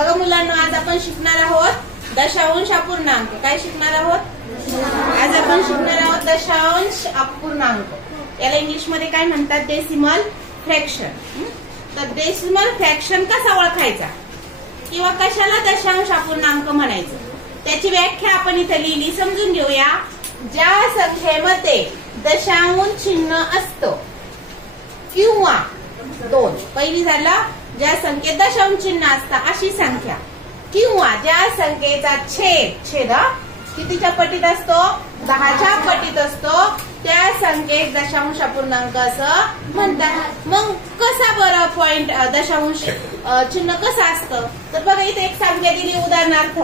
बघा मुलांना, आज आपण शिकणार आहोत दशांश अपूर्णांक. काय शिकणार आहोत? आज आपण शिकणार आहोत दशांश अपूर्णांक. याला इंग्लिश मध्ये काय म्हणतात? Decimal fraction. तर डेसिमल फ्रॅक्शन कसा ओळखायचा किंवा कशाला दशांश अपूर्णांक म्हणायचं त्याची व्याख्या आपण इथे लिहिली. समजून घेऊया. ज्या संख्येमध्ये दशांश चिन्ह असतं किंवा 2, पहिली झालं ज्या संख्येत दशांश चिन्ह असतं अशी संख्या, किंवा ज्या संख्येचा छेद कितीच्या पटीत असतो? 10च्या पटीत असतो, त्या संख्येत दशांश अपूर्णांक असं म्हणतात. मग कसा बरं पॉइंट दशांश चिन्ह कसं असतं? तर बघा इथे एक संख्या दिली, उदाहरणार्थ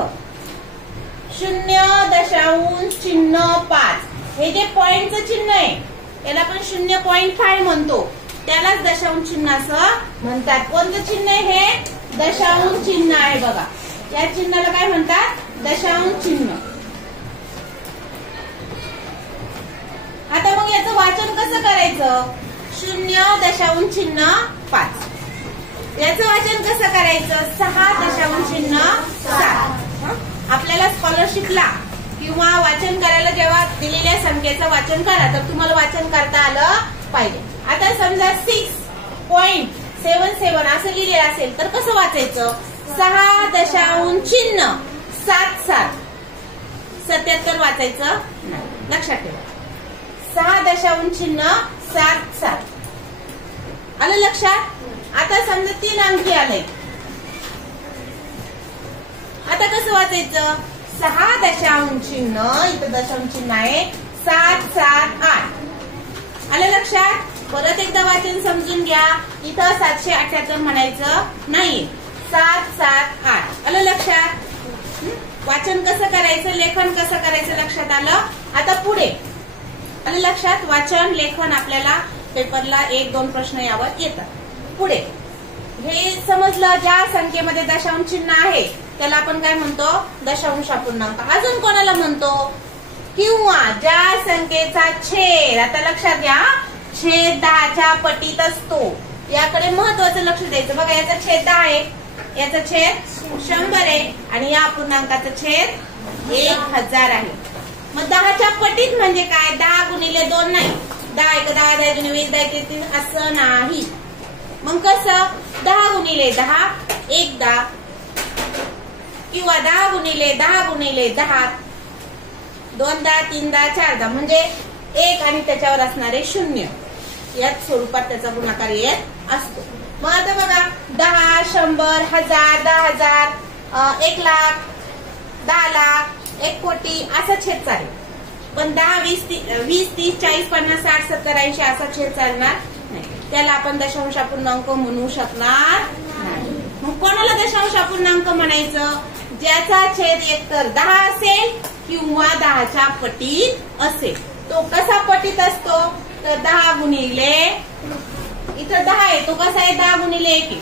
0.5. हे जे पॉइंटचं चिन्ह आहे त्याला आपण 0.5 म्हणतो, त्यालाच दशांश चिन्ह असं म्हणतात. कोणतं चिन्ह आहे हे? दशांश चिन्ह आहे. बघा या चिन्हाला काय म्हणतात? दशांश चिन्ह. आता मग याचं वाचन कसं करायचं? 0.5. याचं वाचन कसं करायचं? 6.7. आपल्याला स्कॉलरशिपला किंवा वाचन करायला जेव्हा दिलेल्या संख्येचं वाचन करा तर तुम्हाला वाचन करता आलं पाहिजे. आता समजा 6.77 असं लिहिलेलं असेल तर कसं वाचायचं? 6.77. 77 वाचायचं नाही, लक्षात ठेवा. 6.77. आलं लक्षात? आता समजा 3 अंकी आले, आता कसं वाचायचं? 6.चिन्ह इथं दशांश चिन्ह आहे, 778. आलं लक्षात? परत एकदा वाचन समजून घ्या. इथं 778 म्हणायचं नाही, 778. आलं लक्षात? वाचन कसं करायचं, लेखन कसं करायचं लक्षात आलं? आता पुढे आलं लक्षात? वाचन लेखन आपल्याला पेपरला 1-2 प्रश्न यावर येतात. पुढे हे समजलं. ज्या संख्येमध्ये दशांश चिन्ह आहे त्याला आपण काय म्हणतो? दशांश अपूर्णांक. अजून कोणाला म्हणतो? किंवा ज्या संख्येचा छेद, आता लक्षात घ्या, छेद 10च्या पटीत असतो. याकडे महत्वाचं लक्ष द्यायचं. बघा याचा छेद 10 आहे, याचा छेद 100 आहे आणि या अपूर्णांकाचा छेद 1000 आहे. मग 10च्या पटीत म्हणजे काय? 10 गुणिले 2 नाही, 10 × 10 10 गुणिले 20 10 30 असं नाही. मग कसं? 10 गुणिले 10 1 10 किंवा 10 गुणिले 10 गुणिले 10 2 10 3 10 4 10 म्हणजे 1 आणि त्याच्यावर असणारे 0 याच स्वरूपात त्याचा गुणाकार येत असतो. मग आता बघा 10 100 1000 10,000 1 लाख 10 लाख 1 कोटी असा छेद चालेल. पण 10 20 30 40 50 60 70 80 असा छेद चालणार नाही. त्याला आपण दशांश अपूर्णांक म्हणू शकणार नाही. मग कोणाला दशांश अपूर्णांक म्हणायचं? ज्याचा छेद एकतर 10 असेल किंवा 10च्या पटीत असेल. तो कसा पटीत असतो? तर 10 गुणिले, इथं 10 आहे, तो कसा आहे? 10 गुणिले 1 आहे.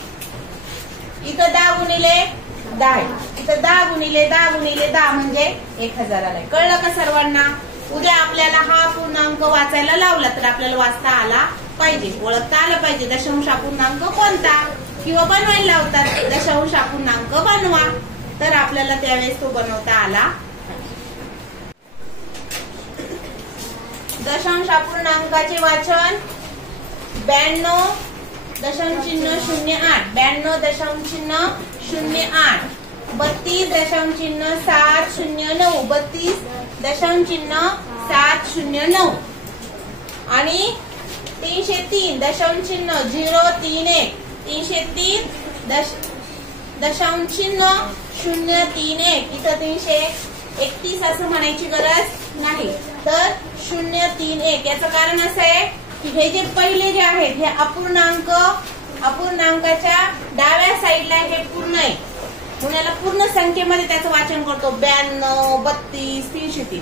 इथं 10 गुणिले 10 आहे, इथं 10 गुणिले 10 गुणिले 10 म्हणजे 1000 आलाय. कळलं का सर्वांना? उद्या आपल्याला हा पूर्णांक वाचायला लावला तर आपल्याला वाचता आला पाहिजे, ओळखता आलं पाहिजे दशांश अपूर्णांक कोणता, किंवा बनवायला लावतात दशांश अपूर्णांक बनवा, तर आपल्याला त्यावेळेस तो बनवता आला. दशांश अपूर्णांकाचे वाचन 92 दशांश चिन्ह 08, 92 दशांश चिन्ह 08, 32 दशांश चिन्ह 709, 32 दशांश चिन्ह 709 आणि 303 दशांश चिन्ह 031, 303 दशांश चिन्ह 031. इथं 331 असं म्हणायची गरज नाही, तर 031. याचं कारण असं आहे की हे जे पहिले जे आहेत हे अपूर्णांकाच्या डाव्या साईडला हे पूर्ण आहे, म्हणून याला पूर्ण संख्येमध्ये त्याचं वाचन करतो. 92 32 303.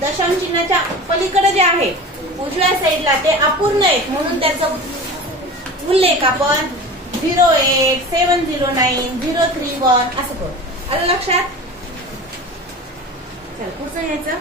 दशांश चिन्हाच्या पलीकडे जे आहे उजव्या साईडला ते अपूर्ण आहेत, म्हणून त्याचं उल्लेख आपण 08 709 031 असं करू. आलं लक्षात? चल पुढचं घ्यायचं.